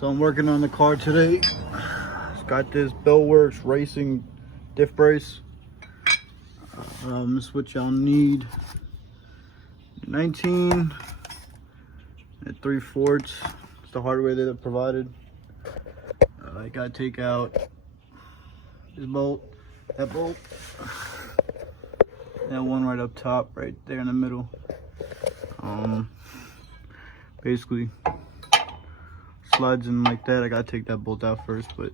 So I'm working on the car today. It's got this Raceworks racing diff brace. This is what y'all need. 19 at 3/4. It's the hardware that it provided. I gotta take out this bolt, that bolt, that one right up top, right there in the middle. Basically slides in like that. I gotta take that bolt out first, but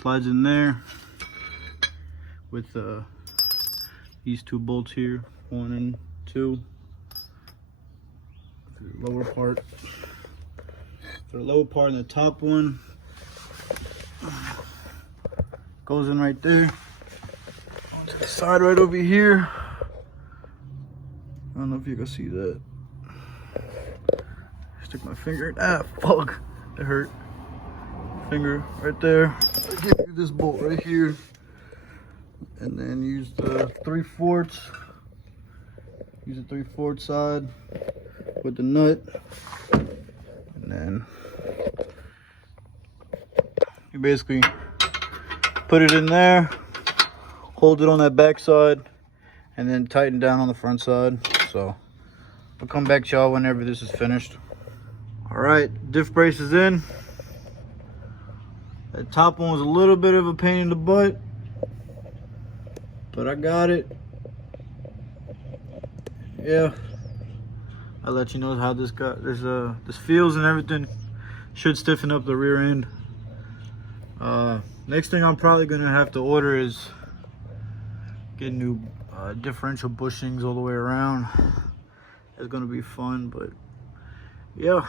slides in there with these two bolts here, 1 and 2. The lower part. For the lower part and the top one goes in right there. Onto the side right over here. I don't know if you can see that. Stick my finger in. Ah, fuck. It hurt. Finger right there. I give you this bolt right here. And then use the 3/4. Use the 3/4 side with the nut. And then you basically put it in there, hold it on that back side, and then tighten down on the front side. So I'll come back to y'all whenever this is finished. All right, diff brace is in. That top one was a little bit of a pain in the butt, but I got it. Yeah, I'll let you know how this feels and everything. Should stiffen up the rear end. Next thing I'm probably gonna have to order is get new differential bushings all the way around. It's gonna be fun, but yeah.